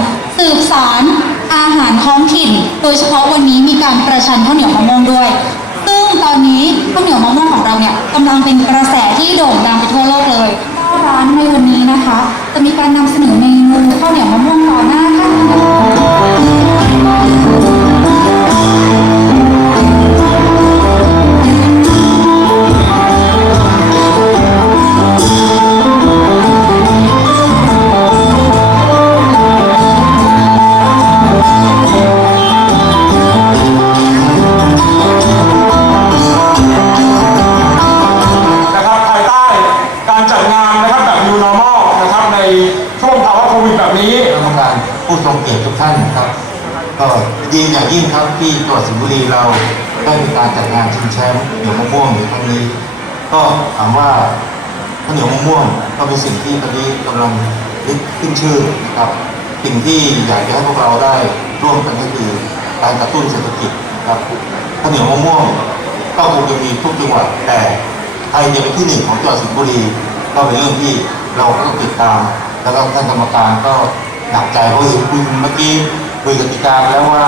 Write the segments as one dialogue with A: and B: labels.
A: ับ
B: สืบสารอาหารท้องถิ่น โดยเฉพาะวันนี้มีการประชันข้าวเหนียวมะม่วงด้วย ซึ่งตอนนี้ข้าวเหนียวมะม่วงของเราเนี่ยกำลังเป็นกระแสที่โด่งดังไปทั่วโลกเลยร้านในวันนี้นะคะ จะมีการนำเสนอเมนูข้าวเหนียวมะม่วงต่อหน้า
C: ค่ะ
A: ทุกท่านครับก็ยินอย่างยิ่งครับที่จังหวัดสิงห์บุรีเราได้มีการจัดงานชิงแชมป์เหนียวมะม่วงในครั้งนี้ ก็ถามว่าข้าวเหนียวมะม่วงก็เป็นสิ่งที่ตอนนี้กำลังริดขึ้นชื่อนะครับสิ่งที่อยากจะให้พวกเราได้ร่วมกันก็คือการกระตุ้นเศรษฐกิจครับข้าวเหนียวมะม่วงก็คงจะมีทุกจังหวัดแต่ใครจะเป็นที่หนึ่งของจังหวัดสิงห์บุรีก็เป็นเรื่องที่เราต้องติดตาม แล้วก็ท่านกรรมการก็ หนักใจเพราะเห็นคุยเมื่อกี้คุยกติกาไปแล้วว่า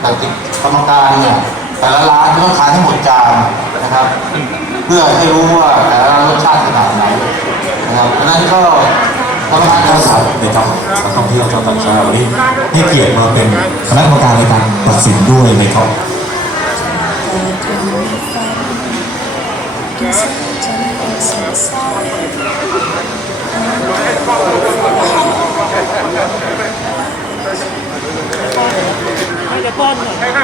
A: แต่กรรมการเนี่ยแต่ละร้านต้องทานให้หมดจานนะครับ เพื่อให้รู้ว่าแต่ละรสชาติขนาดไหนนะครับดังนั้นก็กรรมการ
D: ข้าวสารในการการท่องเที่ยวชาวต่างชาติวันนี้ให้เกียรติมาเป็นคณะกรรมการในการตัดสินด้วยนะครับ เป็น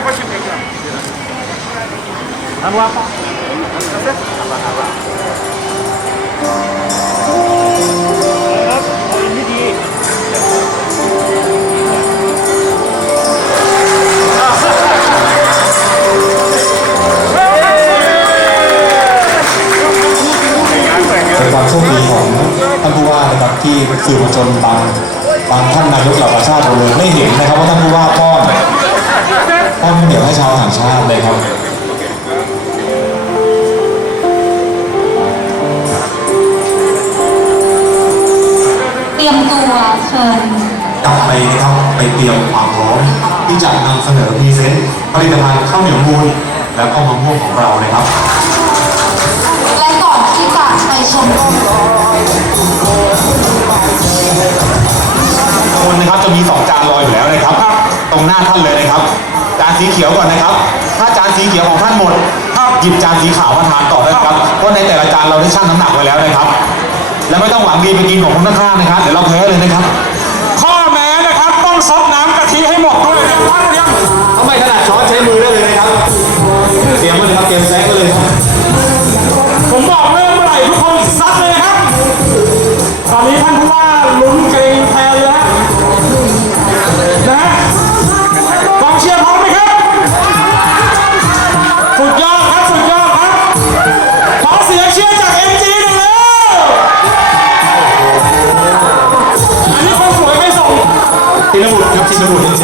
D: เตรียมควา
B: ม
D: พร้อมที่จะนำเสนอพรีเซนต์ผลิตภัณฑ์ข้าวเหนียวมูลและก็มะม่วงของเรานะครับ
B: และก่อนที่จะไปชม
E: คนนะครับจะมีสองจานรออยู่แล้วนะครับ ตรงหน้าท่านเลยนะครับ จานสีเขียวก่อนนะครับ ถ้าจานสีเขียวของท่านหมดหยิบจานสีขาวมาทานต่อได้ครับเพราะในแต่ละจานเราได้ชั่งน้ำหนักไว้แล้วนะครับ แล้วไม่ต้องหวังดีไปกินของคนข้างๆนะครับ เดี๋ยวเราแพ้เลยนะครับ
C: ทิให้หมดด้วยนะท่านยัง
D: ทำไมขนาดช้อนใช้มือได้เลยนะครับเตรียมมาเลยครับเตรียมแซกเลยครับ
C: ผมบอกเลยเมื่อไหร่ทุกคนซัดเลยครับ ตอนนี้ท่านผู้ว่าลุ้นเกรงแทนแล้วนะฮะ อันนี้คนสว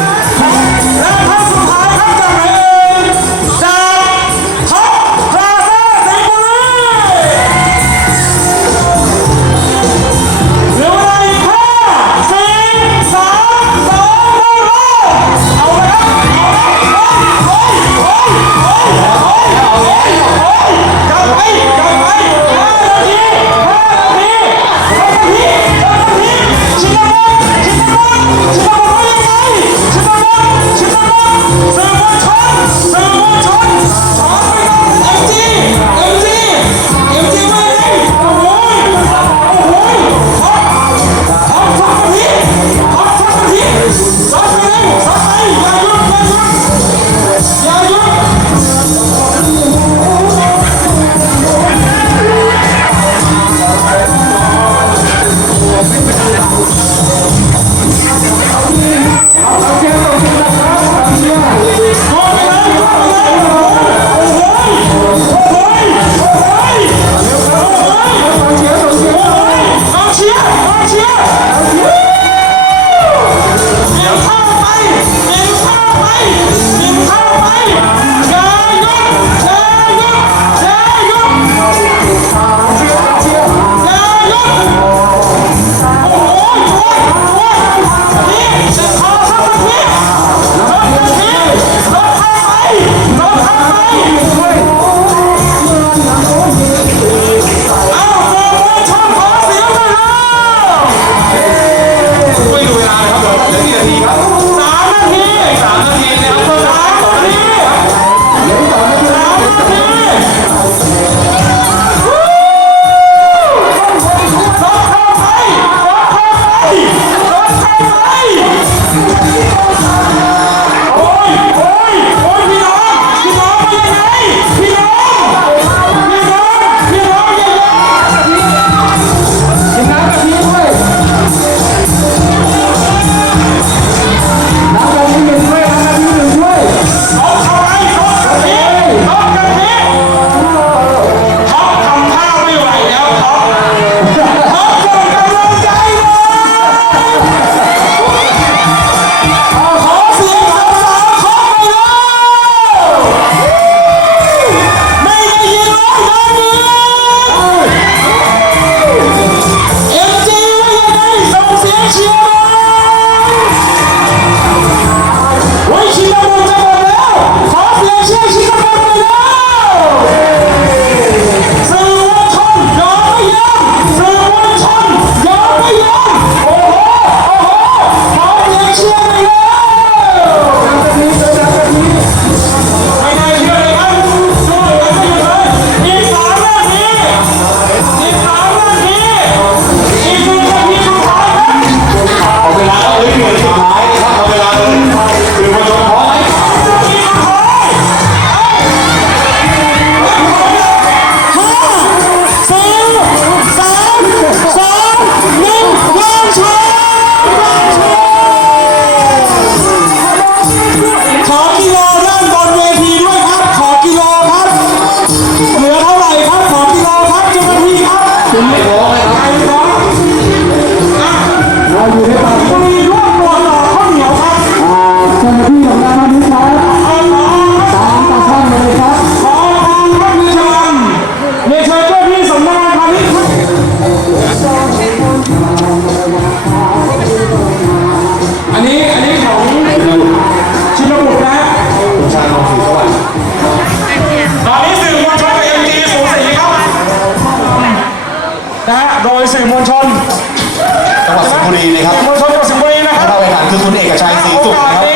C: จังหวัดสิงห์บุรีนะครับ
E: ผู้ช
C: ม
E: จา
C: กสิ
E: งห์บุ
C: รีนะครับผู้เข้าแงขันคือคุณเอ
E: ก
C: ชัย
E: ศรีสุ
A: ขนะครับ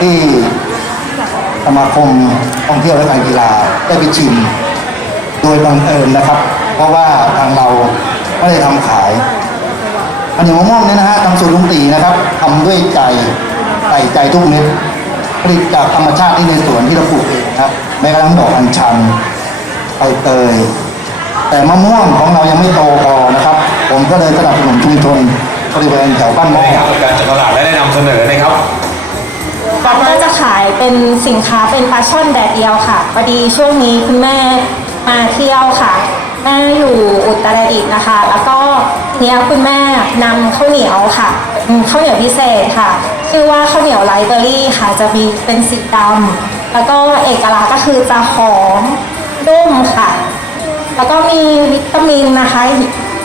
A: ที่สมาคมท่องเที่ยวและการกีฬาได้ไปชิม โดยบังเอิญนะครับ เพราะว่าทางเราไม่ได้ทำขายขนมะม่วงเนี่ยนะฮะทำสูตรลุงตีนะครับทำด้วยใจใส่ใจทุกเม็ดผลิตจากธรรมชาติที่ในสวนที่เราปลูกเองครับแม้กระทั่งดอกอัญชันใบเตยแต่มะม่วงของเรายังไม่โตพอนะครับ ผมก็เลยสนับสนุนชุมชนบริเวณแถวบ้านม่วง
E: นะครับการจัดตลาดและได้นำเสนอนะครับ
F: ก็จะขายเป็นสินค้าเป็นปลาช่อนแดดเดียวค่ะพอดีช่วงนี้คุณแม่มาเที่ยวค่ะ แม่อยู่อุตรดิตถ์นะคะ แล้วก็เนี้ยคุณแม่นำข้าวเหนียวค่ะข้าวเหนียวพิเศษค่ะ ชื่อว่าข้าวเหนียวไลเบอรี่ค่ะ จะมีเป็นสีดำแล้วก็เอกลักษณ์ก็คือจะหอมนุ่มค่ะ แล้วก็มีวิตามินนะคะ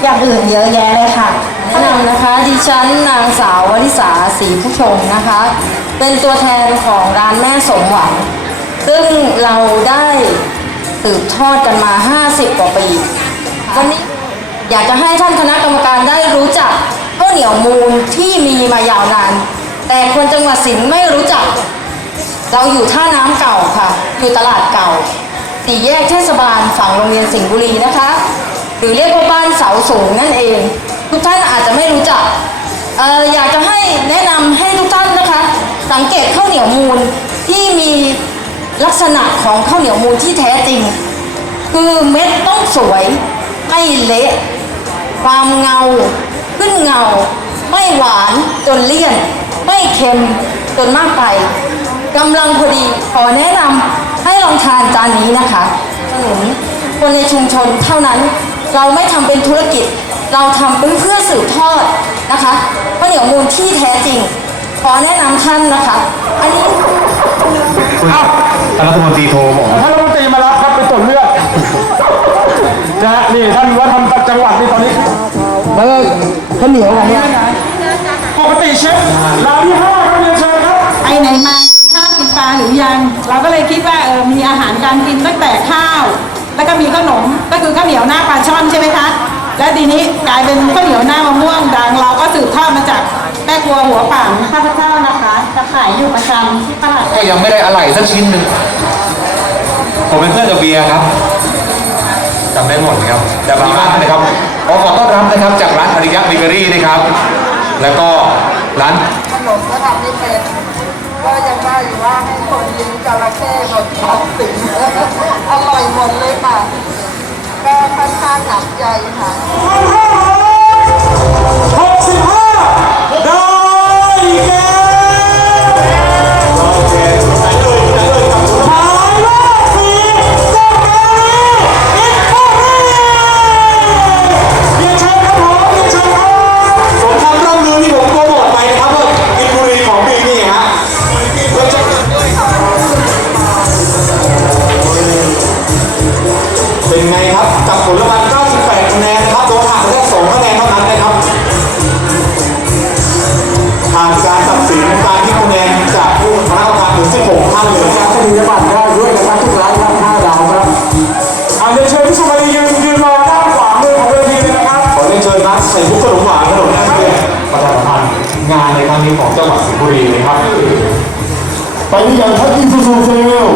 F: อย่างอื่นเยอะแยะเลยค่ะ
G: แนะนำนะคะดิฉันนางสาววริษาศรีผู้ชงนะคะ เป็นตัวแทนของร้านแม่สมหวัง ซึ่งเราได้สืบทอดกันมา 50 กว่าปี วันนี้อยากจะให้ท่านคณะกรรมการได้รู้จักข้าวเหนียวมูลที่มีมายาวนาน แต่คนจังหวัดสิงห์ไม่รู้จัก เราอยู่ท่าน้ำเก่าค่ะ อยู่ตลาดเก่าสี่แยกเทศบาลฝั่งโรงเรียนสิงห์บุรีนะคะ หรือเรียกว่าบ้านเสาสูงนั่นเอง ทุกท่านอาจจะไม่รู้จักอออยากจะให้แนะนำให้ สังเกตข้าวเหนียวมูลที่มีลักษณะของข้าวเหนียวมูลที่แท้จริง คือเม็ดต้องสวยไม่เละความเงา ขึ้นเงา ไม่หวานจนเลี่ยน ไม่เค็มจนมากไปกำลังพอดีขอแนะนำให้ลองทานจานนี้นะคะสนุนคนในชุมชนเท่านั้นเราไม่ทำเป็นธุรกิจ เราทำเป็นเพื่อสืบทอดนะคะข้าวเหนียวมูลที่แท้จริง ขอแนะนำท่านนะคะ อันนี้
E: คุณท่านรัฐมนตรีโทรบอก
C: ท่านรัฐมนตรีมารับครับไปตรวจเลือดนะฮะนี่ท่านวัฒนธรรมจังหวัดนี่ตอนนี้
H: แล้วก็ข้าวเหนียวของเรา
C: ปกติเชฟรายที่ห้าครับเรียนเชิญครับ
I: ไปไหนมาข้าวกินปลาหรือยัง เราก็เลยคิดว่าเออมีอาหารการกินตั้งแต่ข้าว แล้วก็มีขนมก็คือข้าวเหนียวหน้าปลาช่อนใช่ไหมคะ และทีนี้กลายเป็นข้าวเหนียวหน้ามะม่วงดังเราก็สืบทอดมาจาก แม่ครัวหัวป่างข้าพเจ้านะคะ จะขายอยู่ประจำที่ตลาด
E: ก็ยังไม่ได้อะไรสักชิ้นหนึ่งผมเป็นเพื่อนกับเบียร์ครับจำได้หมดครับแต่บางร้านนะครับขอขอต้อนรับนะครับจากร้านอริยะเบเกอรี่นะครับ แล้วก็ร้าน
J: ขนมก็ทำไม่เป็นก็ยังว่าอยู่ว่าให้คนกินจระเข้หมดท้องสิงอร่อยหมดเลยค่ะก็ค่อนข้างหนักใจค่ะ
C: หกสิบห้าได้แก่
E: 16ท่านเลยนะครับ
H: ปริญญาบัตรได้ด้วยนะครับทุกร้านครับห้าดาวครับ
C: อ่าเรียนเชิญผู้ชมไปยืนยืนรอด้านขวามือของเวทีเลยนะครับ
E: ขอเรียนเชิญนักใส่ทุกขนมหวานขนมแห้งเพื่อประชาสัมพันธ์งานในครั้งนี้ของจังหวัดสิงห์บุรีเลยครับ
H: ไปที่ยังท่านอินซูซูเซล